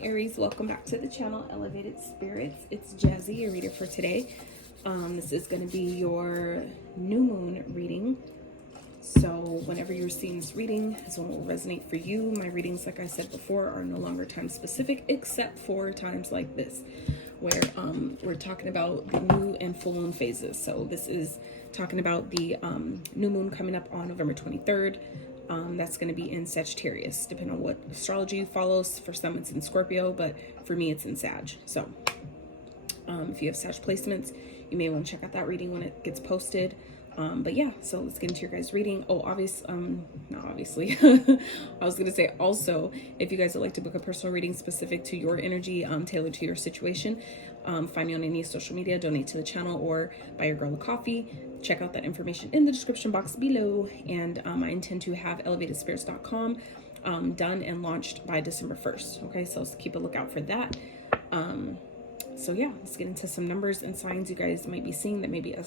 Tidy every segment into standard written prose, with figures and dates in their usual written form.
morning, Aries. Welcome back to the channel, Elevated Spirits. It's Jazi, your reader for today. This is going to be your new moon reading. So whenever you're seeing this reading, this one will resonate for you. My readings, like I said before, are no longer time specific, except for times like this, where we're talking about the new and full moon phases. So this is talking about the new moon coming up on November 23rd. That's going to be in Sagittarius, depending on what astrology follows. For some, it's in Scorpio, but for me, it's in Sag. So if you have Sag placements, you may want to check out that reading when it gets posted. But yeah, so let's get into your guys' reading. Oh, not obviously. I was going to say also, if you guys would like to book a personal reading specific to your energy, tailored to your situation, find me on any social media, donate to the channel, or buy your girl a coffee. Check out that information in the description box below. And I intend to have elevatedspirits.com done and launched by December 1st. Okay, so let's keep a lookout for that. So yeah, let's get into some numbers and signs you guys might be seeing that may be of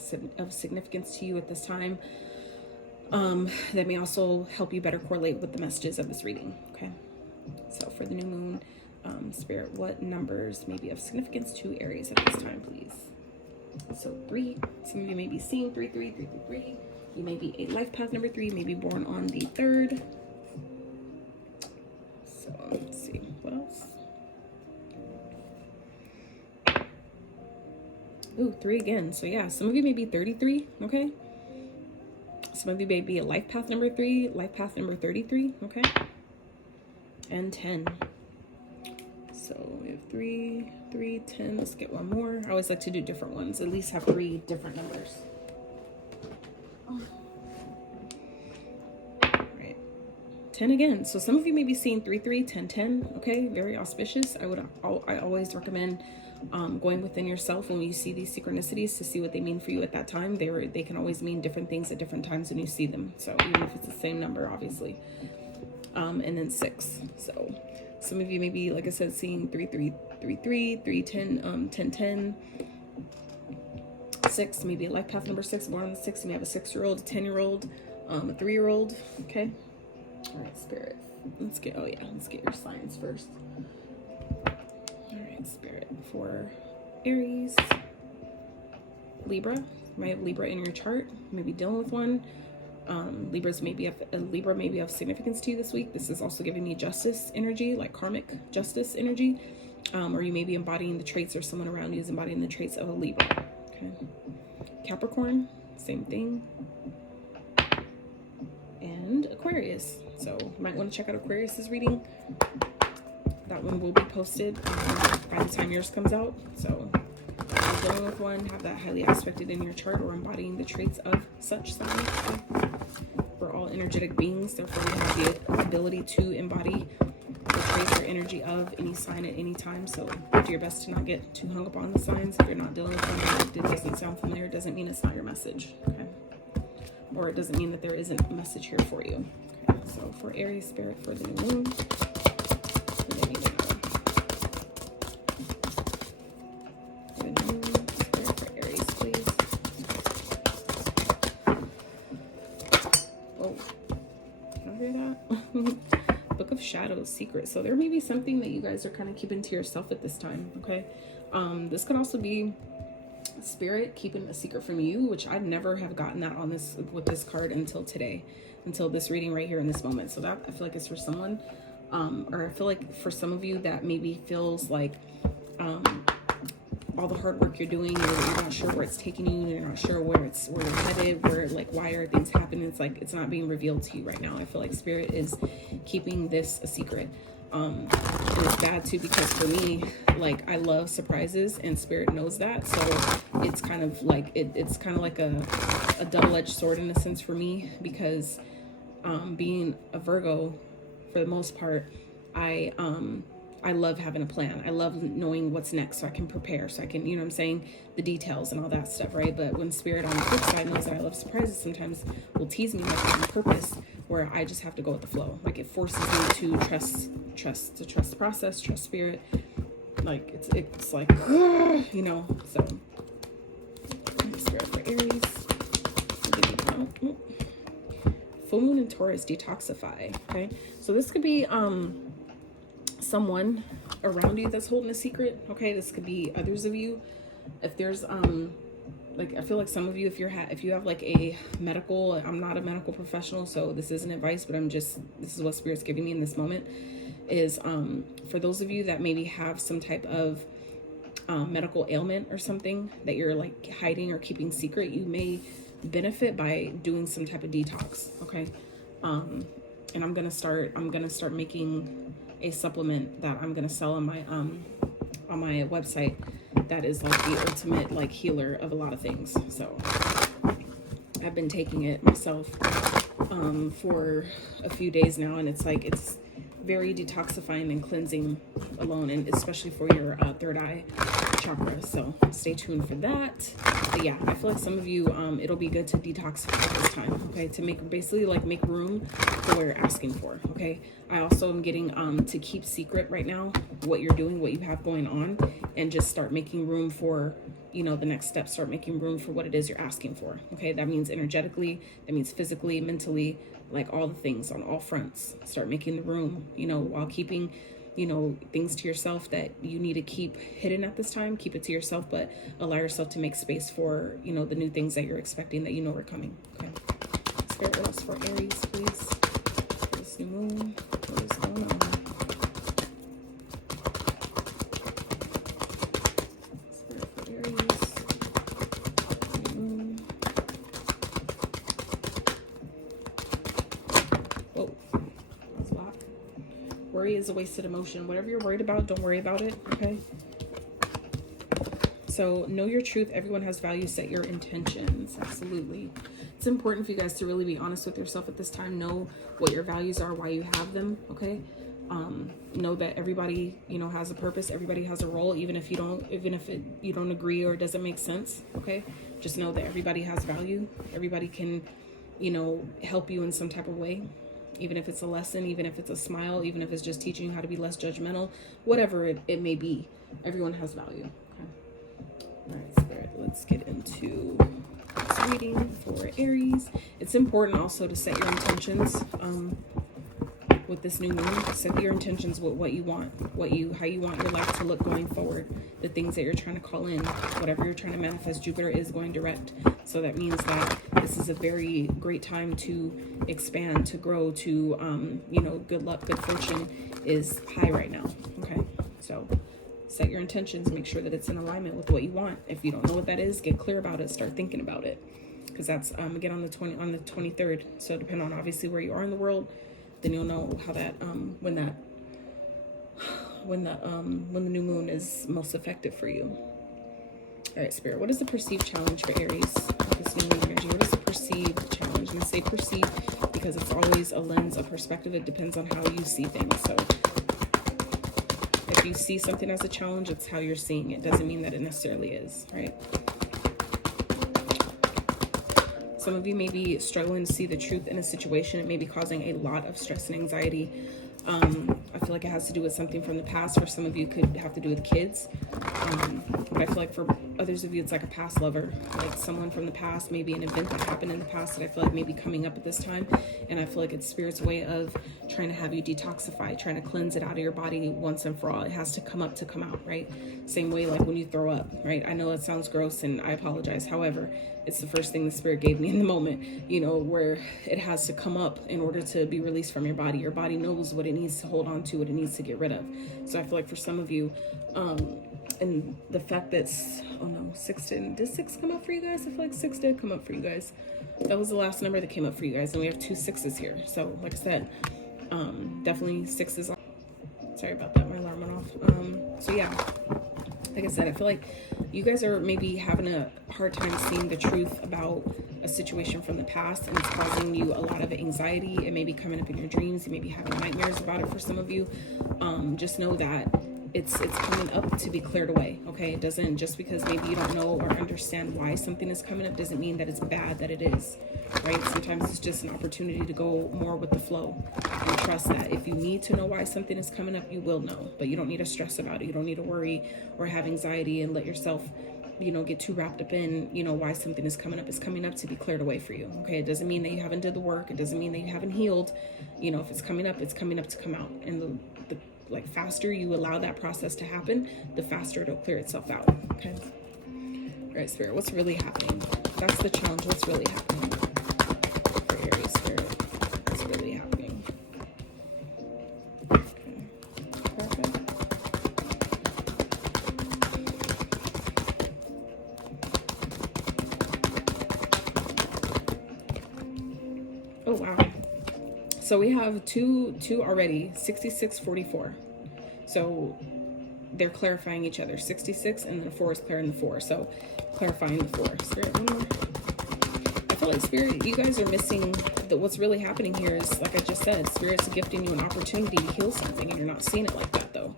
significance to you at this time. That may also help you better correlate with the messages of this reading. Okay, so for the new moon, Spirit, what numbers may be of significance to Aries at this time, please? So 3, some of you may be seeing 33333. You may be a life path number 3, may be born on the 3rd. So let's see, what else? Ooh, 3 again. So yeah, some of you may be 33, okay? Some of you may be a life path number 3, life path number 33, okay? And 10. So we have 3, 3, 10. Let's get one more. I always like to do different ones. At least have 3 different numbers. Oh. All right. 10 again. So some of you may be seeing 3, 3, 10, 10. Okay, very auspicious. I always recommend going within yourself when you see these synchronicities to see what they mean for you at that time. They can always mean different things at different times when you see them. So even if it's the same number, obviously. And then 6. So some of you may be, like I said, seeing 3, 3, 3, 3, 3, 10, 10, 10. 6, maybe a life path number 6, born on the 6th. You may have a 6-year-old, a 10-year-old, a 3-year-old. Okay. All right, Spirit. Let's get your signs first. All right, Spirit, for Aries, Libra. You might have Libra in your chart. You may be dealing with one. Libra may be of significance to you this week. This is also giving me justice energy, like karmic justice energy. Or you may be embodying the traits, or someone around you is embodying the traits of a Libra. Okay. Capricorn, same thing. And Aquarius. So you might want to check out Aquarius's reading. That one will be posted by the time yours comes out. So if you're dealing with one, have that highly aspected in your chart, or embodying the traits of such sign. We're all energetic beings, therefore we have the ability to embody the traits or energy of any sign at any time. So do your best to not get too hung up on the signs. If you're not dealing with them, if it doesn't sound familiar, it doesn't mean it's not your message. Okay, or it doesn't mean that there isn't a message here for you. Okay, so for Aries, Spirit, for the new moon, Book of Shadows, Secret. So there may be something that you guys are kind of keeping to yourself at this time. Okay, this could also be Spirit keeping a secret from you, which I'd never have gotten that on this with this card until today, until this reading right here in this moment. So that, I feel like it's for someone, or I feel like for some of you that maybe feels like all the hard work you're doing, you're not sure where it's taking you, you're not sure where you're headed, why are things happening. It's like it's not being revealed to you right now. I feel like Spirit is keeping this a secret. And it's bad too, because for me, like, I love surprises, and Spirit knows that. So it's kind of like it's kind of like a double-edged sword in a sense for me, because being a Virgo, for the most part, I love having a plan. I love knowing what's next, so I can prepare, so I can, you know what I'm saying, the details and all that stuff, right? But when Spirit on the flip side knows that I love surprises, sometimes will tease me like on purpose, where I just have to go with the flow. Like, it forces me to trust the process, trust Spirit. Like, it's like, you know, so. Spirit for Aries. Full moon in Taurus, detoxify. Okay, so this could be someone around you that's holding a secret. Okay, this could be others of you. If there's like, I feel like some of you, if you have like a medical, I'm not a medical professional, so this isn't advice, but this is what Spirit's giving me in this moment, is for those of you that maybe have some type of medical ailment or something that you're like hiding or keeping secret, you may benefit by doing some type of detox. Okay, and I'm gonna start making a supplement that I'm gonna sell on my website that is like the ultimate like healer of a lot of things. So I've been taking it myself for a few days now, and it's very detoxifying and cleansing alone, and especially for your third eye chakra. So stay tuned for that. But yeah, I feel like some of you, it'll be good to detoxify this time, okay, to make room for what you're asking for. Okay, I also am getting to keep secret right now what you're doing, what you have going on, and just start making room for, you know, the next step. Start making room for what it is you're asking for. Okay, that means energetically, that means physically, mentally, like all the things on all fronts. Start making the room, you know, while keeping, you know, things to yourself that you need to keep hidden at this time. Keep it to yourself, but allow yourself to make space for, you know, the new things that you're expecting, that you know are coming. Okay, Spirit, what else for Aries, please? This new moon, what is going on? Spirit for Aries, new moon. Whoa, that's a lot. Worry is a wasted emotion. Whatever you're worried about, don't worry about it, okay? So know your truth. Everyone has value. Set your intentions. Absolutely. It's important for you guys to really be honest with yourself at this time. Know what your values are, why you have them, okay? Know that everybody, you know, has a purpose. Everybody has a role, even if you don't agree or it doesn't make sense, okay? Just know that everybody has value. Everybody can, you know, help you in some type of way. Even if it's a lesson, even if it's a smile, even if it's just teaching you how to be less judgmental, whatever it may be, everyone has value. Okay. All right, Spirit, let's get into this reading for Aries. It's important also to set your intentions with this new moon. Set your intentions with what you want, how you want your life to look going forward, the things that you're trying to call in, whatever you're trying to manifest. Jupiter is going direct, so that means that this is a very great time to expand, to grow, to you know, good luck, good fortune is high right now. Okay, so set your intentions, make sure that it's in alignment with what you want. If you don't know what that is, get clear about it, start thinking about it, because that's again on the 23rd. So depending on obviously where you are in the world, then you'll know how that when the new moon is most effective for you. All right, Spirit, what is the perceived challenge for Aries with this new moon energy? What is the perceived challenge? And I say perceived because it's always a lens, a perspective. It depends on how you see things. So if you see something as a challenge, it's how you're seeing it. Doesn't mean that it necessarily is, right? Some of you may be struggling to see the truth in a situation. It may be causing a lot of stress and anxiety. I feel like it has to do with something from the past. For some of you, it could have to do with kids. But I feel like for others of you, it's like a past lover, like someone from the past, maybe an event that happened in the past that I feel like may be coming up at this time. And I feel like it's Spirit's way of trying to have you detoxify, trying to cleanse it out of your body once and for all. It has to come up to come out, right? Same way like when you throw up, right? I know it sounds gross and I apologize. However, it's the first thing the Spirit gave me in the moment, you know, where it has to come up in order to be released from your body. Your body knows what it needs to hold on to, what it needs to get rid of. So I feel like for some of you, and the fact that, oh no, 6 didn't, did 6 come up for you guys? I feel like 6 did come up for you guys. That was the last number that came up for you guys, and we have 2 6s here. So like I said, definitely 6s. Sorry about that, my alarm went off. So yeah, like I said, I feel like you guys are maybe having a hard time seeing the truth about a situation from the past, and it's causing you a lot of anxiety. It may be coming up in your dreams. You may be having nightmares about it for some of you. Just know that it's coming up to be cleared away, okay? It doesn't, just because maybe you don't know or understand why something is coming up doesn't mean that it's bad that it is, right? Sometimes it's just an opportunity to go more with the flow and trust that if you need to know why something is coming up, you will know, but you don't need to stress about it. You don't need to worry or have anxiety and let yourself, you know, get too wrapped up in, you know, why something is coming up. It's coming up to be cleared away for you, okay? It doesn't mean that you haven't did the work. It doesn't mean that you haven't healed. You know, if it's coming up to come out. And the like faster you allow that process to happen, the faster it'll clear itself out. Okay. All right, Spirit, what's really happening? That's the challenge. What's really happening for Aries, Spirit? What's really happening? Okay. Perfect. Oh, wow. So we have two already, 66-44. So they're clarifying each other. 66 and then 4 is clearing the 4. So clarifying the 4. Spirit, one more. I feel like, Spirit, you guys are missing that what's really happening here is, like I just said, Spirit's gifting you an opportunity to heal something, and you're not seeing it like that, though.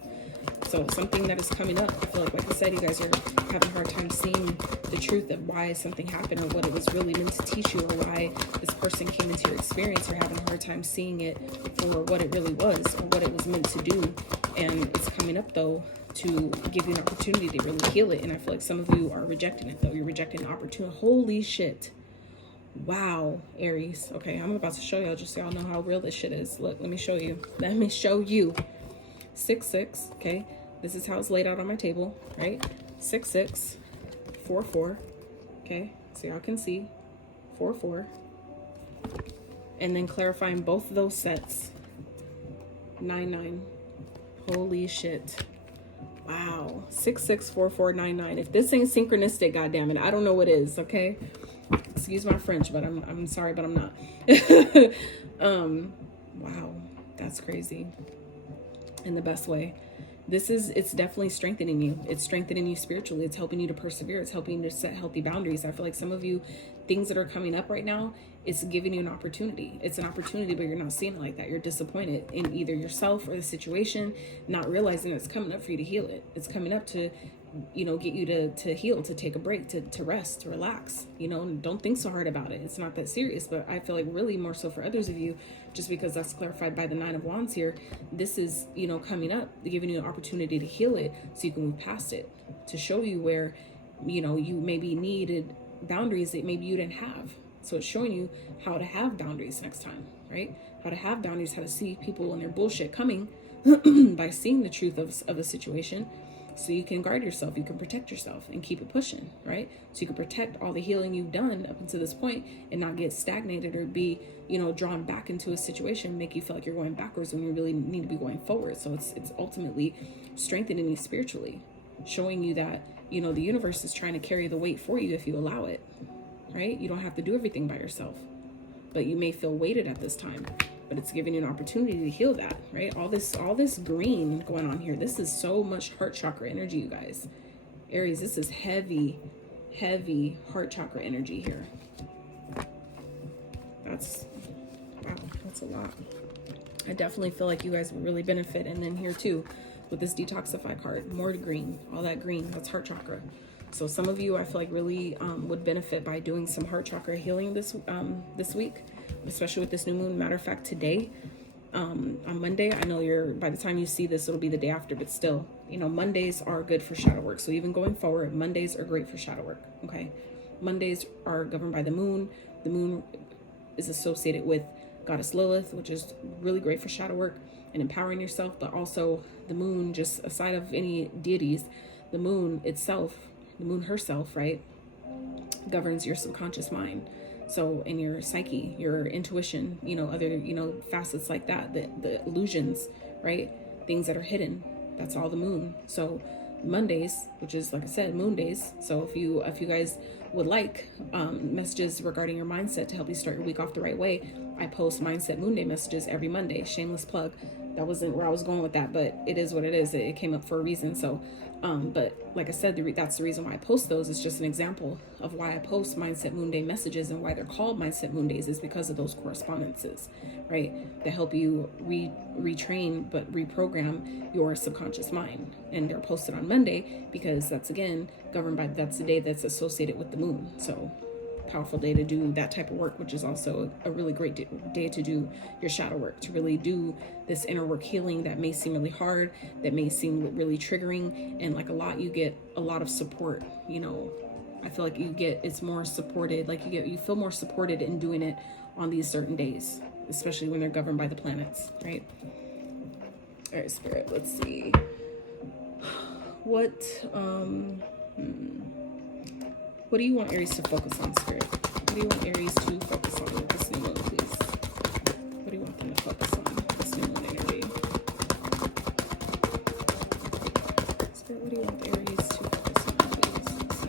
So something that is coming up, I feel like I said, you guys are having a hard time seeing the truth of why something happened, or what it was really meant to teach you, or why this person came into your experience. You're having a hard time seeing it for what it really was, or what it was meant to do. And it's coming up, though, to give you an opportunity to really heal it. And I feel like some of you are rejecting it, though. You're rejecting the opportunity. Holy shit. Wow, Aries. Okay, I'm about to show y'all, just so y'all know how real this shit is. Look, let me show you. Let me show you. 6-6, okay? This is how it's laid out on my table, right? 6-6, 4-4, okay? So y'all can see 4-4. And then clarifying both of those sets. 9-9. Holy shit. Wow. 6-6-4-4-9-9. If this ain't synchronistic, goddammit, I don't know what is, okay? Excuse my French, but I'm sorry, but I'm not. Wow, that's crazy. In the best way. It's definitely strengthening you. It's strengthening you spiritually. It's helping you to persevere. It's helping you to set healthy boundaries. I feel like some of you, things that are coming up right now, it's giving you an opportunity. It's an opportunity, but you're not seeing it like that. You're disappointed in either yourself or the situation, not realizing it's coming up for you to heal it. It's coming up to, get you to heal, to take a break, to rest, to relax, and don't think so hard about it. It's not that serious. But I feel like really more so for others of you, just because that's clarified by the 9 of Wands here, this is, coming up, giving you an opportunity to heal it so you can move past it, to show you where, you maybe needed boundaries that maybe you didn't have. So it's showing you how to have boundaries next time, right? How to have boundaries, how to see people and their bullshit coming by seeing the truth of a situation. So you can guard yourself, you can protect yourself and keep it pushing, right? So you can protect all the healing you've done up until this point and not get stagnated or be, drawn back into a situation, make you feel like you're going backwards when you really need to be going forward. So it's ultimately strengthening you spiritually, showing you that, the universe is trying to carry the weight for you if you allow it, right? You don't have to do everything by yourself, but you may feel weighted at this time. But it's giving you an opportunity to heal that, right? All this green going on here. This is so much heart chakra energy, you guys. Aries, this is heavy, heavy heart chakra energy here. That's a lot. I definitely feel like you guys would really benefit. And then here too, with this detoxify card, more green, all that green, that's heart chakra. So some of you, I feel like really would benefit by doing some heart chakra healing this week, especially with this new moon. Matter of fact, today, on Monday, I know by the time you see this, it'll be the day after, but still, Mondays are good for shadow work. So even going forward, Mondays are great for shadow work, okay? Mondays are governed by the moon. The moon is associated with Goddess Lilith, which is really great for shadow work and empowering yourself, but also the moon, just aside of any deities, the moon itself, the moon herself, right, governs your subconscious mind. So in your psyche, your intuition, other, facets like that, the illusions, right? Things that are hidden, that's all the moon. So Mondays, which is, like I said, moon days. So if you guys would like messages regarding your mindset to help you start your week off the right way, I post mindset moon day messages every Monday. Shameless plug. That wasn't where I was going with that, but it is what it is. It came up for a reason. So but like I said, that's the reason why I post those. It's just an example of why I post Mindset Moon Day messages, and why they're called Mindset Moon Days is because of those correspondences, right? That help you retrain, but reprogram your subconscious mind. And they're posted on Monday because that's, again, governed by, that's the day that's associated with the moon. So powerful day to do that type of work, which is also a really great day to do your shadow work, to really do this inner work healing that may seem really hard, that may seem really triggering, and like you get a lot of support. I feel like it's more supported, like you feel more supported in doing it on these certain days, especially when they're governed by the planets, right? All right, Spirit, let's see. What do you want Aries to focus on, Spirit? What do you want Aries to focus on with this new moon, please? What do you want them to focus on with this new moon energy? Spirit, what do you want Aries to focus on, please? This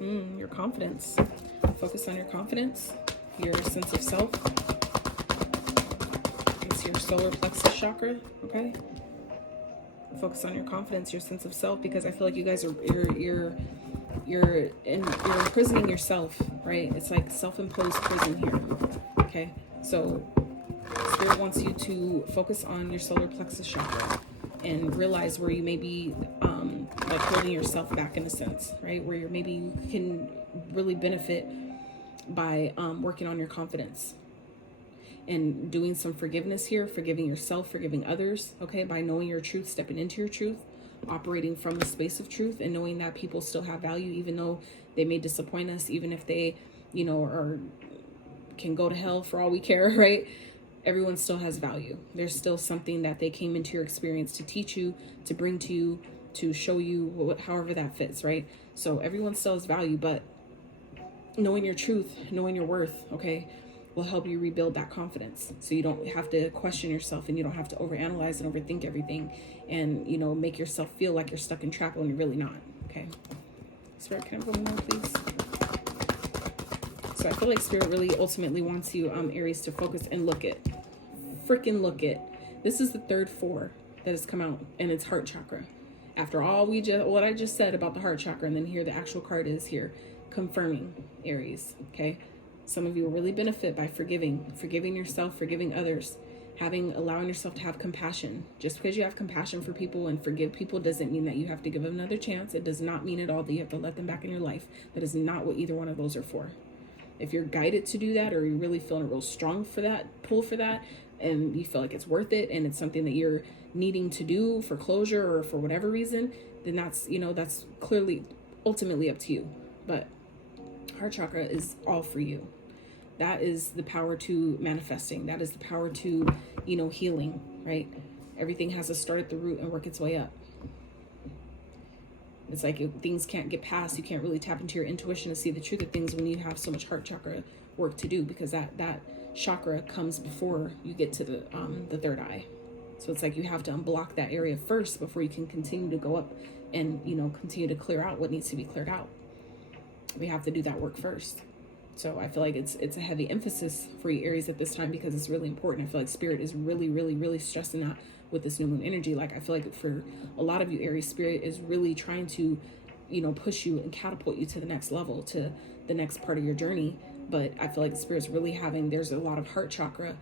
new moon. Your confidence. Focus on your confidence, your sense of self. It's your solar plexus chakra, okay? Focus on your confidence, your sense of self, because I feel like you guys are you're imprisoning yourself, right? It's like self-imposed prison here, okay? So Spirit wants you to focus on your solar plexus chakra and realize where you may be like holding yourself back in a sense, right? Where you're maybe you can really benefit by working on your confidence and doing some forgiveness here, forgiving yourself, forgiving others, okay? By knowing your truth, stepping into your truth, operating from the space of truth, and knowing that people still have value, even though they may disappoint us, even if they, you know, can go to hell for all we care, right? Everyone still has value. There's still something that they came into your experience to teach you, to bring to you, to show you, however that fits, right? So everyone still has value, but knowing your truth, knowing your worth, okay, will help you rebuild that confidence. So you don't have to question yourself, and you don't have to overanalyze and overthink everything, and, you know, make yourself feel like you're stuck in trap when you're really not, okay? Spirit, can I have one more, please? So I feel like Spirit really ultimately wants you, Aries, to focus and look at, freaking look at. This is the third 4 that has come out, and it's heart chakra. After all what I just said about the heart chakra, and then here the actual card is here, confirming, Aries, okay? Some of you will really benefit by forgiving yourself, forgiving others, allowing yourself to have compassion. Just because you have compassion for people and forgive people doesn't mean that you have to give them another chance. It does not mean at all that you have to let them back in your life. That is not what either one of those are for. If you're guided to do that, or you're really feeling real strong for that, pull for that, and you feel like it's worth it, and it's something that you're needing to do for closure or for whatever reason, then that's, you know, that's clearly ultimately up to you. But heart chakra is all for you. That is the power to manifesting. That is the power to, you know, healing, right? Everything has to start at the root and work its way up. It's like if things can't get past, you can't really tap into your intuition to see the truth of things when you have so much heart chakra work to do, because that chakra comes before you get to the third eye. So it's like you have to unblock that area first before you can continue to go up and, you know, continue to clear out what needs to be cleared out. We have to do that work first. So I feel like it's a heavy emphasis for you, Aries, at this time, because it's really important. I feel like Spirit is really, really, really stressing that with this new moon energy. Like, I feel like for a lot of you, Aries, Spirit is really trying to, you know, push you and catapult you to the next level, to the next part of your journey. But I feel like Spirit's really there's a lot of heart chakra,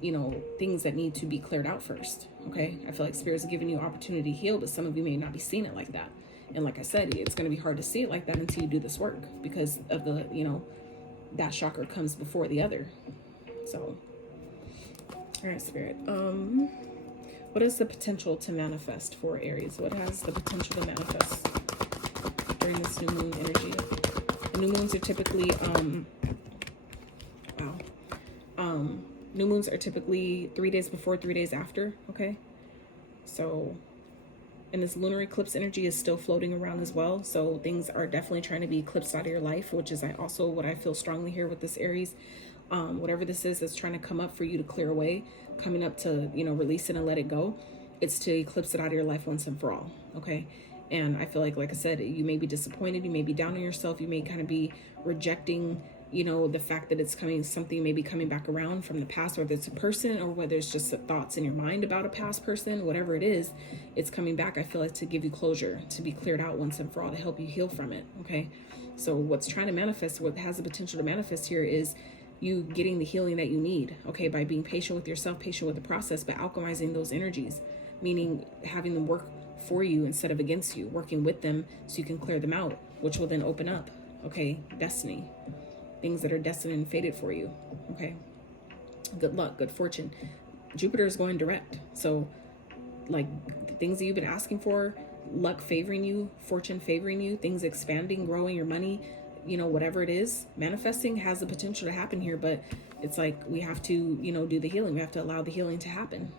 you know, things that need to be cleared out first, okay? I feel like Spirit's giving you opportunity to heal, but some of you may not be seeing it like that. And like I said, it's going to be hard to see it like that until you do this work, because of the, you know, that chakra comes before the other. So, all right, Spirit. What is the potential to manifest for Aries? What has the potential to manifest during this new moon energy? The new moons are typically, new moons are typically 3 days before, 3 days after, okay? So, and this lunar eclipse energy is still floating around as well. So things are definitely trying to be eclipsed out of your life, which is also what I feel strongly here with this Aries. Whatever this is that's trying to come up for you to clear away, coming up to, you know, release it and let it go. It's to eclipse it out of your life once and for all. Okay. And I feel like I said, you may be disappointed. You may be down on yourself. You may kind of be rejecting, you know, the fact that it's something may be coming back around from the past, whether it's a person or whether it's just thoughts in your mind about a past person, whatever it is, it's coming back. I feel like to give you closure, to be cleared out once and for all, to help you heal from it. Okay. So what's trying to manifest, what has the potential to manifest here is you getting the healing that you need. Okay. By being patient with yourself, patient with the process, but alchemizing those energies, meaning having them work for you instead of against you, working with them so you can clear them out, which will then open up, okay, destiny, things that are destined and fated for you, okay? Good luck, good fortune. Jupiter is going direct. So, like, the things that you've been asking for, luck favoring you, fortune favoring you, things expanding, growing your money, you know, whatever it is, manifesting has the potential to happen here, but it's like we have to, you know, do the healing. We have to allow the healing to happen.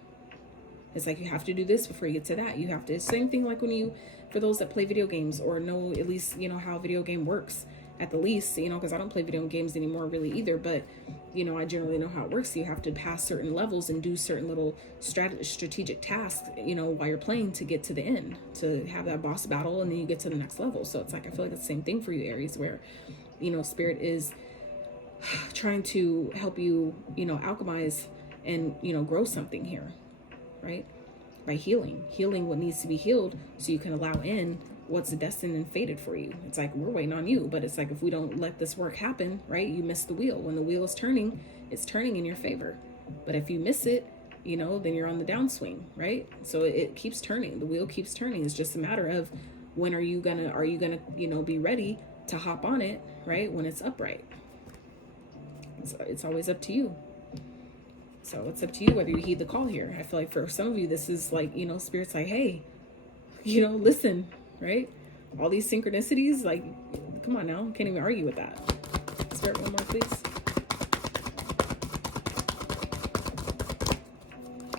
It's like you have to do this before you get to that. You have to, same thing like when you, for those that play video games or know at least, you know, how a video game works at the least, you know, because I don't play video games anymore really either, but, you know, I generally know how it works. You have to pass certain levels and do certain little strategic tasks, you know, while you're playing to get to the end, to have that boss battle, and then you get to the next level. So it's like, I feel like it's the same thing for you, Aries, where, you know, Spirit is trying to help you, you know, alchemize and, you know, grow something here, right? By healing what needs to be healed so you can allow in what's destined and fated for you. It's like, we're waiting on you, but it's like, if we don't let this work happen, right, you miss the wheel. When the wheel is turning, it's turning in your favor. But if you miss it, you know, then you're on the downswing, right? So it keeps turning. The wheel keeps turning. It's just a matter of when are you gonna, you know, be ready to hop on it, right? When it's upright. It's always up to you. So it's up to you whether you heed the call here. I feel like for some of you, this is like, you know, Spirit's like, hey, you know, listen, right? All these synchronicities, like, come on now. Can't even argue with that. Spirit, one more, please.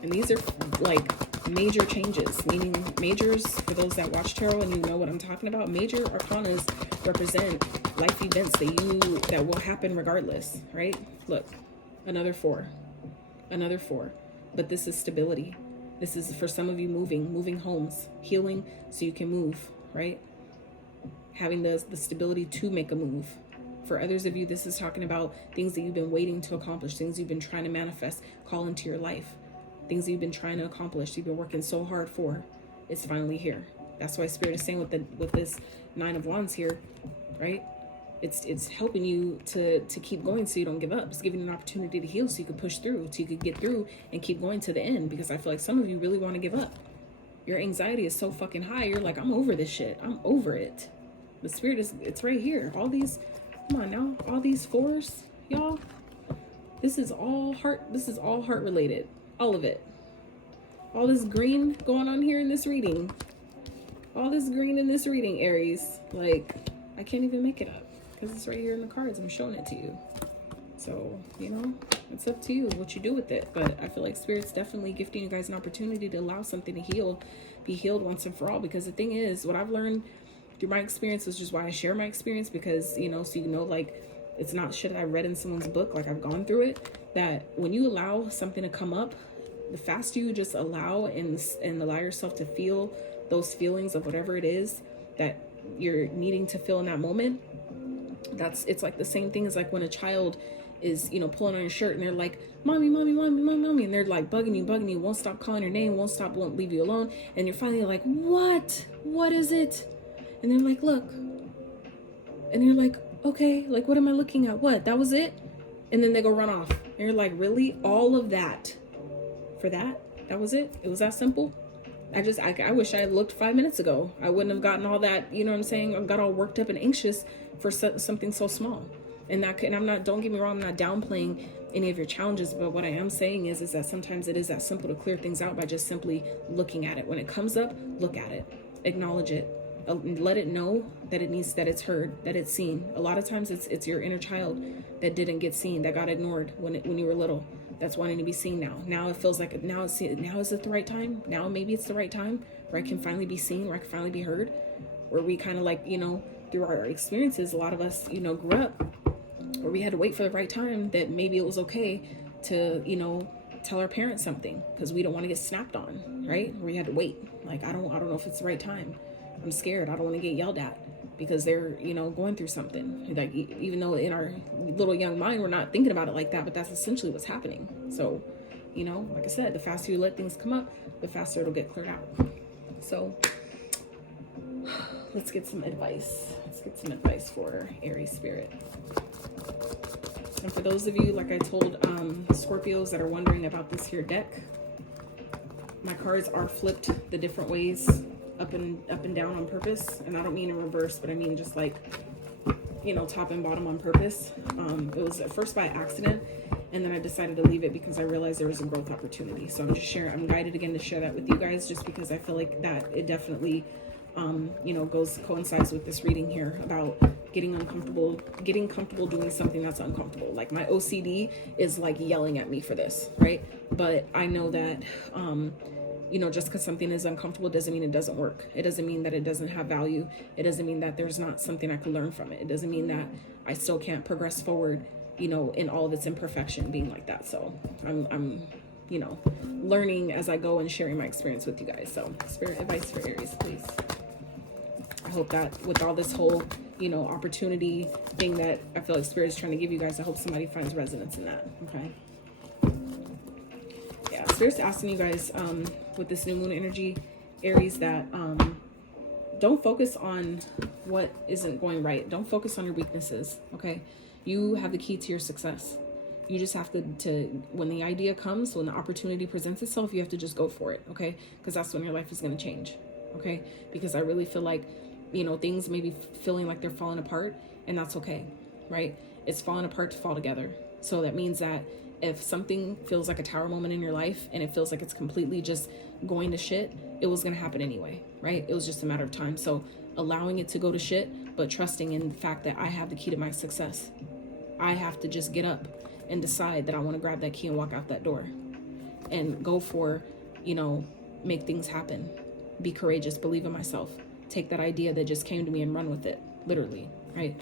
And these are like major changes, meaning majors, for those that watch tarot and you know what I'm talking about, major arcanas represent life events that will happen regardless, right? Look, another 4. But this is stability. This is for some of you moving homes, healing so you can move, right? Having the stability to make a move. For others of you, this is talking about things that you've been waiting to accomplish, things you've been trying to manifest, call into your life, things that you've been trying to accomplish, you've been working so hard for. It's finally here. That's why Spirit is saying with this 9 of Wands here, right? It's helping you to keep going so you don't give up. It's giving you an opportunity to heal so you can push through, so you could get through and keep going to the end, because I feel like some of you really want to give up. Your anxiety is so fucking high. You're like, I'm over this shit. I'm over it. The Spirit it's right here. All these, come on now, all these 4s, y'all. This is all heart related. All of it. All this green going on here in this reading. All this green in this reading, Aries. Like, I can't even make it up because it's right here in the cards. I'm showing it to you. So, you know, it's up to you what you do with it. But I feel like Spirit's definitely gifting you guys an opportunity to allow something to heal, be healed once and for all. Because the thing is, what I've learned through my experience, which is why I share my experience, because, you know, so you know, like, it's not shit I read in someone's book, like I've gone through it, that when you allow something to come up, the faster you just allow and allow yourself to feel those feelings of whatever it is that you're needing to feel in that moment, it's like the same thing as like when a child is, you know, pulling on your shirt and they're like, mommy, mommy, mommy, mommy, mommy, and they're like bugging you, won't stop calling your name, won't leave you alone, and you're finally like, what is it? And they're like, look, and you're like, okay, like, what am I looking at? What? That was it? And then they go run off. And you're like, really? All of that for that? That was it? It was that simple? I wish I had looked 5 minutes ago. I wouldn't have gotten all that, you know what I'm saying? I got all worked up and anxious for something so small. And I'm not, don't get me wrong, I'm not downplaying any of your challenges, but what I am saying is that sometimes it is that simple to clear things out by just simply looking at it. When it comes up, look at it, acknowledge it. Let it know that that it's heard, that it's seen. A lot of times it's your inner child that didn't get seen, that got ignored when you were little, that's wanting to be seen now. Now it feels like now is it the right time? Now maybe it's the right time where I can finally be seen, where I can finally be heard, where we kind of like, you know, through our experiences, a lot of us, you know, grew up where we had to wait for the right time, that maybe it was okay to, you know, tell our parents something because we don't want to get snapped on, right? We had to wait. Like, I don't know if it's the right time. I'm scared. I don't want to get yelled at because they're, you know, going through something. Like, even though in our little young mind, we're not thinking about it like that, but that's essentially what's happening. So, you know, like I said, the faster you let things come up, the faster it'll get cleared out. So let's get some advice. Let's get some advice for Aries Spirit. And for those of you, like I told Scorpios that are wondering about this here deck, my cards are flipped the different ways, up and down on purpose. And I don't mean in reverse, but I mean just like, you know, top and bottom on purpose. It was at first by accident, and then I decided to leave it because I realized there was a growth opportunity. So I'm guided again to share that with you guys, just because I feel like that it definitely you know, coincides with this reading here about getting comfortable doing something that's uncomfortable. Like my OCD is like yelling at me for this, right? But I know that, you know, just because something is uncomfortable doesn't mean it doesn't work. It doesn't mean that it doesn't have value. It doesn't mean that there's not something I can learn from it. It doesn't mean that I still can't progress forward, you know, in all of its imperfection being like that. So I'm, you know, learning as I go and sharing my experience with you guys. So spirit advice for Aries, please. I hope that with all this whole, you know, opportunity thing that I feel like Spirit is trying to give you guys, I hope somebody finds resonance in that. Okay. Yeah, Spirit's asking you guys with this new moon energy, Aries, that don't focus on what isn't going right. Don't focus on your weaknesses. Okay. You have the key to your success. You just have to when the idea comes, when the opportunity presents itself, you have to just go for it. Okay. Because that's when your life is going to change. Okay. Because I really feel like, you know, things may be feeling like they're falling apart, and that's okay, right? It's falling apart to fall together. So that means that if something feels like a tower moment in your life and it feels like it's completely just going to shit, it was going to happen anyway, right? It was just a matter of time. So allowing it to go to shit, but trusting in the fact that I have the key to my success. I have to just get up and decide that I want to grab that key and walk out that door and go for, you know, make things happen. Be courageous, believe in myself. Take that idea that just came to me and run with it, literally, right?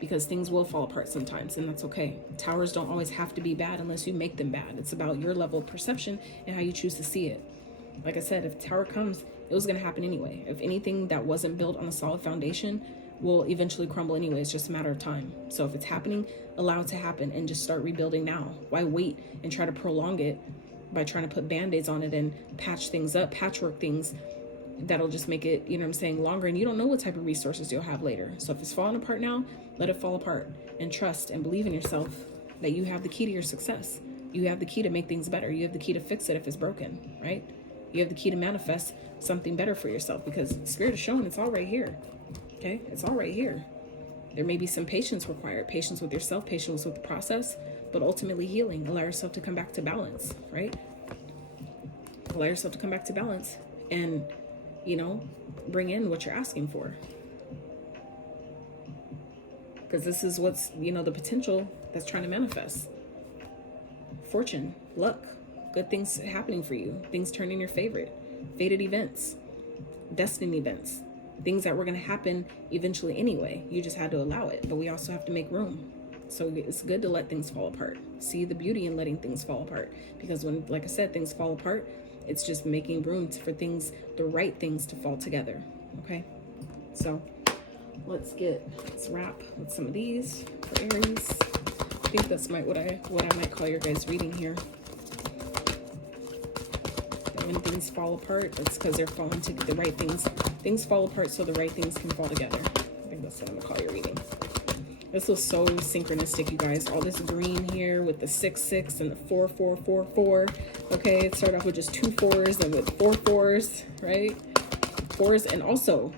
Because things will fall apart sometimes, and that's okay. Towers don't always have to be bad unless you make them bad. It's about your level of perception and how you choose to see it. Like I said, if tower comes, it was going to happen anyway. If anything that wasn't built on a solid foundation will eventually crumble anyway. It's just a matter of time. So if it's happening, allow it to happen and just start rebuilding now. Why wait and try to prolong it by trying to put band-aids on it and patch things up, patchwork things? That'll just make it, you know what I'm saying, longer, and you don't know what type of resources you'll have later. So if it's falling apart now, let it fall apart and trust and believe in yourself that you have the key to your success. You have the key to make things better. You have the key to fix it if it's broken, right? You have the key to manifest something better for yourself, because Spirit is showing it's all right here. Okay, it's all right here. There may be some patience required, patience with yourself, patience with the process, but ultimately healing. Allow yourself to come back to balance, right? Allow yourself to come back to balance and, you know, bring in what you're asking for. Because this is what's, you know, the potential that's trying to manifest. Fortune, luck, good things happening for you, things turning your favorite, fated events, destiny events, things that were going to happen eventually anyway. You just had to allow it, but we also have to make room. So it's good to let things fall apart. See the beauty in letting things fall apart, because when, like I said, things fall apart, it's just making room for things, the right things, to fall together. Okay, so let's wrap with some of these for Aries. I think that's what I might call your guys' reading here. And when things fall apart, it's because they're falling to the right things. Things fall apart so the right things can fall together. I think that's what I'm gonna call your reading. This was so synchronistic, you guys. All this green here with the 6-6 and the 4-4-4-4. Okay, it started off with just 2 4s and with 4 4s, right? 4s, and also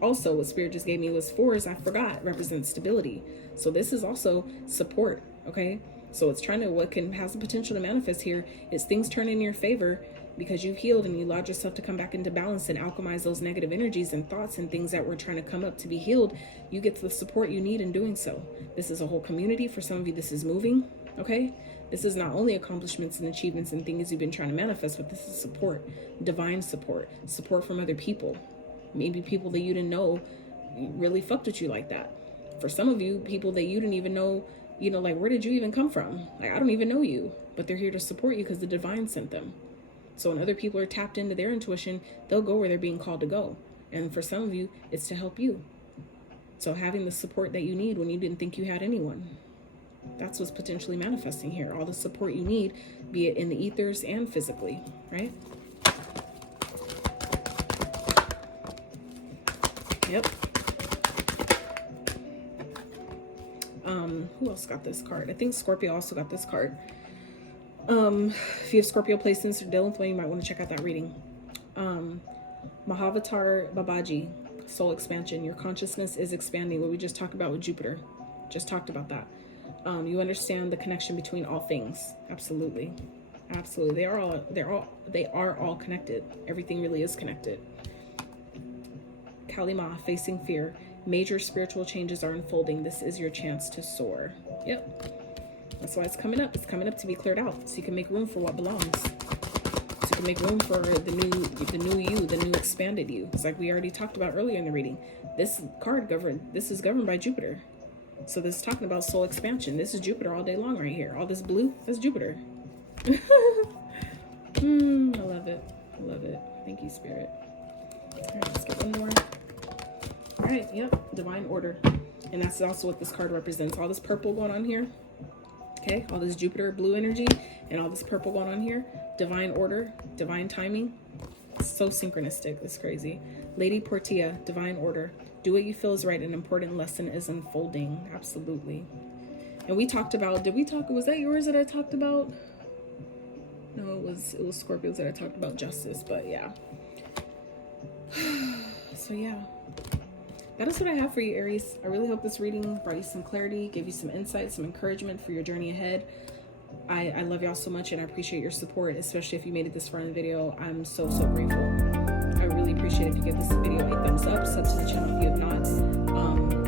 what Spirit just gave me was 4s. I forgot represents stability. So this is also support. Okay, so it's trying to, has the potential to manifest here is things turn in your favor, because you've healed and you allowed yourself to come back into balance and alchemize those negative energies and thoughts and things that were trying to come up to be healed. You get the support you need in doing so. This is a whole community. For some of you, this is moving. Okay, this is not only accomplishments and achievements and things you've been trying to manifest, but this is support, divine support from other people. Maybe people that you didn't know really fucked with you like that. For some of you, people that you didn't even know, you know, like, where did you even come from? Like, I don't even know you, but they're here to support you because the divine sent them. So when other people are tapped into their intuition, they'll go where they're being called to go. And for some of you, it's to help you. So having the support that you need when you didn't think you had anyone, that's what's potentially manifesting here. All the support you need, be it in the ethers and physically, right? Yep. Who else got this card? I think Scorpio also got this card. If you have Scorpio placements or dealing with one, you might want to check out that reading. Mahavatar Babaji, soul expansion. Your consciousness is expanding. What we just talked about with Jupiter. Just talked about that. You understand the connection between all things. Absolutely. Absolutely. They are all connected. Everything really is connected. Kalima, facing fear. Major spiritual changes are unfolding. This is your chance to soar. Yep. That's why it's coming up. It's coming up to be cleared out, so you can make room for what belongs. So you can make room for the new you, the new expanded you. It's like we already talked about earlier in the reading. This is governed by Jupiter. So this is talking about soul expansion. This is Jupiter all day long right here. All this blue, that's Jupiter. I love it. I love it. Thank you, Spirit. All right, let's get one more. All right, yep, divine order. And that's also what this card represents. All this purple going on here. Okay, all this Jupiter blue energy and all this purple going on here. Divine order, divine timing. It's so synchronistic. It's crazy. Lady Portia, divine order. Do what you feel is right. An important lesson is unfolding. Absolutely. And we talked about, was that yours that I talked about? No, it was Scorpios that I talked about justice, but yeah. So yeah. That is what I have for you, Aries. I really hope this reading brought you some clarity, gave you some insight, some encouragement for your journey ahead. I love y'all so much, and I appreciate your support, especially if you made it this far in the video. I'm so grateful. I really appreciate it if you give this video a thumbs up, sub to the channel if you have not.